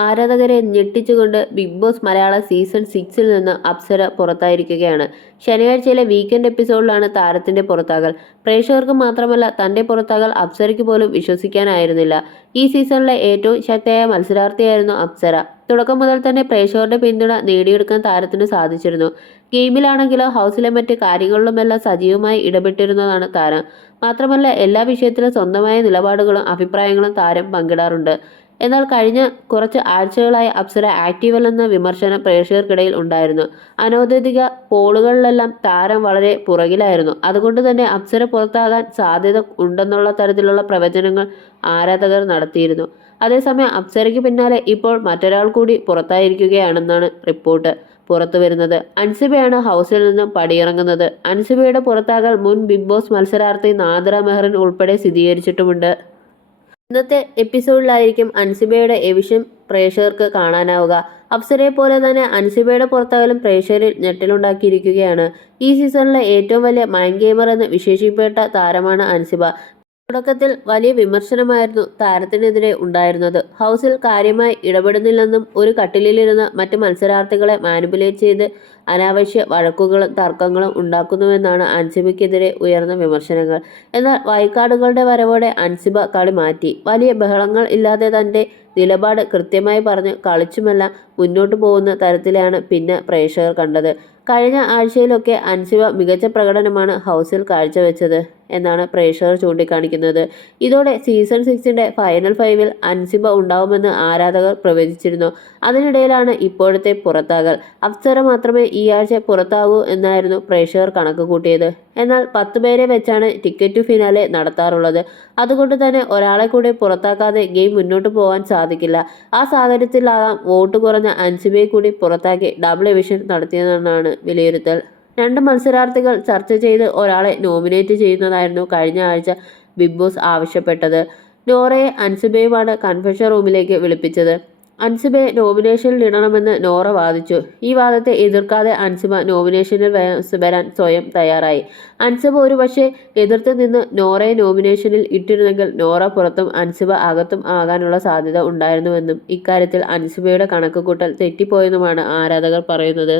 ആരാധകരെ ഞെട്ടിച്ചുകൊണ്ട് big boss Malayalam season 6-ൽ നിന്ന് അപ്സര പുറത്തായിരിക്കുകയാണ്. ശനിയാഴ്ചയിലെ വീക്കെൻഡ് എപ്പിസോഡിലാണ് താരത്തിന്റെ പുറത്താകൽ. പ്രേക്ഷകർക്ക് മാത്രമല്ല തന്റെ പുറത്താകൽ അപ്സരയ്ക്ക് പോലും വിശ്വസിക്കാനായിരുന്നില്ല. ഈ സീസണിലെ ഏറ്റവും ശക്തയായ മത്സരാർത്ഥിയായിരുന്നു അപ്സര. തുടക്കം മുതൽ തന്നെ പ്രേക്ഷകരുടെ പിന്തുണ നേടിയെടുക്കാൻ താരത്തിന് സാധിച്ചിരുന്നു. ഗെയിമിലാണെങ്കിലോ ഹൗസിലെ മറ്റ് കാര്യങ്ങളിലുമെല്ലാം സജീവമായി ഇടപെട്ടിരുന്നതാണ് താരം. മാത്രമല്ല എല്ലാ വിഷയത്തിലും സ്വന്തമായ നിലപാടുകളും അഭിപ്രായങ്ങളും താരം പങ്കിടാറുണ്ട്. എന്നാൽ കഴിഞ്ഞ കുറച്ച് ആഴ്ചകളായി അപ്സര ആക്റ്റീവല്ലെന്ന വിമർശനം പ്രേക്ഷകർക്കിടയിൽ ഉണ്ടായിരുന്നു. അനൗദ്യോഗിക പോളുകളിലെല്ലാം താരം വളരെ പുറകിലായിരുന്നു. അതുകൊണ്ട് തന്നെ അപ്സര പുറത്താകാൻ സാധ്യത ഉണ്ടെന്നുള്ള തരത്തിലുള്ള പ്രവചനങ്ങൾ ആരാധകർ നടത്തിയിരുന്നു. അതേസമയം അപ്സരയ്ക്ക് പിന്നാലെ ഇപ്പോൾ മറ്റൊരാൾ കൂടി പുറത്തായിരിക്കുകയാണെന്നാണ് റിപ്പോർട്ട് പുറത്തുവരുന്നത്. അൻസിബയാണ് ഹൗസിൽ നിന്നും പടിയിറങ്ങുന്നത്. അൻസിബയുടെ പുറത്താകൽ മുൻ ബിഗ് ബോസ് മത്സരാർത്ഥി നാദിറ മെഹറിൻ ഉൾപ്പെടെ സ്ഥിരീകരിച്ചിട്ടുമുണ്ട്. ഇന്നത്തെ എപ്പിസോഡിലായിരിക്കും അൻസിബയുടെ എവിഷൻ പ്രേക്ഷകർക്ക് കാണാനാവുക. അപ്സരയെ പോലെ തന്നെ അൻസിബയുടെ പുറത്താകലും പ്രേക്ഷകരിൽ ഞെട്ടലുണ്ടാക്കിയിരിക്കുകയാണ്. ഈ സീസണിലെ ഏറ്റവും വലിയ മൈൻഡ് ഗെയിമർ എന്ന് വിശേഷിപ്പിക്കപ്പെട്ട താരമാണ് അൻസിബ. തുടക്കത്തിൽ വലിയ വിമർശനമായിരുന്നു താരത്തിനെതിരെ ഉണ്ടായിരുന്നത്. ഹൗസിൽ കാര്യമായി ഇടപെടുന്നില്ലെന്നും ഒരു കട്ടിലിരുന്ന് മറ്റ് മത്സരാർത്ഥികളെ മാനിപ്പുലേറ്റ് ചെയ്ത് അനാവശ്യ വഴക്കുകളും തർക്കങ്ങളും ഉണ്ടാക്കുന്നുവെന്നാണ് അൻസിബയ്ക്കെതിരെ ഉയർന്ന വിമർശനങ്ങൾ. എന്നാൽ വൈകാർഡുകളുടെ വരവോടെ അൻസിബ കളി മാറ്റി. വലിയ ബഹളങ്ങൾ ഇല്ലാതെ തന്റെ നിലപാട് കൃത്യമായി പറഞ്ഞ് കളിച്ചുമെല്ലാം മുന്നോട്ടു പോകുന്ന തരത്തിലാണ് പിന്നെ പ്രേക്ഷകർ കണ്ടത്. കഴിഞ്ഞ ആഴ്ചയിലൊക്കെ അൻസിബ മികച്ച പ്രകടനമാണ് ഹൗസിൽ കാഴ്ചവെച്ചത് എന്നാണ് പ്രേക്ഷകർ ചൂണ്ടിക്കാണിക്കുന്നത്. ഇതോടെ സീസൺ 6-ന്റെ ഫൈനൽ 5-ൽ അൻസിബ ഉണ്ടാവുമെന്ന് ആരാധകർ പ്രവചിച്ചിരുന്നു. അതിനിടയിലാണ് ഇപ്പോഴത്തെ പുറത്താകൽ. അപ്സര മാത്രമേ ഈ ആഴ്ച പുറത്താകൂ എന്നായിരുന്നു പ്രേക്ഷകർ കണക്ക് കൂട്ടിയത്. എന്നാൽ 10 പേരെ വെച്ചാണ് ടിക്കറ്റ് ടു ഫിനാലെ നടത്താറുള്ളത്. അതുകൊണ്ട് തന്നെ ഒരാളെ കൂടി പുറത്താക്കാതെ ഗെയിം മുന്നോട്ട് പോകാൻ സാധിക്കില്ല. ആ സാഹചര്യത്തിലാകാം വോട്ട് കുറഞ്ഞ അൻസിബയെ കൂടി പുറത്താക്കി ഡബിൾ എവിക്ഷൻ നടത്തിയതെന്നാണ് വിലയിരുത്തൽ. 2 മത്സരാർത്ഥികൾ ചർച്ച ചെയ്ത് ഒരാളെ നോമിനേറ്റ് ചെയ്യുന്നതായിരുന്നു കഴിഞ്ഞ ആഴ്ച ബിഗ് ബോസ് ആവശ്യപ്പെട്ടത്. നോറയെ അൻസിബയുമാണ് കൺഫെഷൻ റൂമിലേക്ക് വിളിപ്പിച്ചത്. അൻസിബയെ നോമിനേഷനിൽ ഇടണമെന്ന് നോറ വാദിച്ചു. ഈ വാദത്തെ എതിർക്കാതെ അൻസിബ നോമിനേഷനിൽ വരാൻ സ്വയം തയ്യാറായി. അൻസിബ ഒരുപക്ഷെ എതിർത്ത് നിന്ന് നോറയെ നോമിനേഷനിൽ ഇട്ടിരുന്നെങ്കിൽ നോറ പുറത്തും അൻസിബ അകത്തും ആകാനുള്ള സാധ്യത ഉണ്ടായിരുന്നുവെന്നും ഇക്കാര്യത്തിൽ അൻസിബയുടെ കണക്കുകൂട്ടൽ തെറ്റിപ്പോയെന്നുമാണ് ആരാധകർ പറയുന്നത്.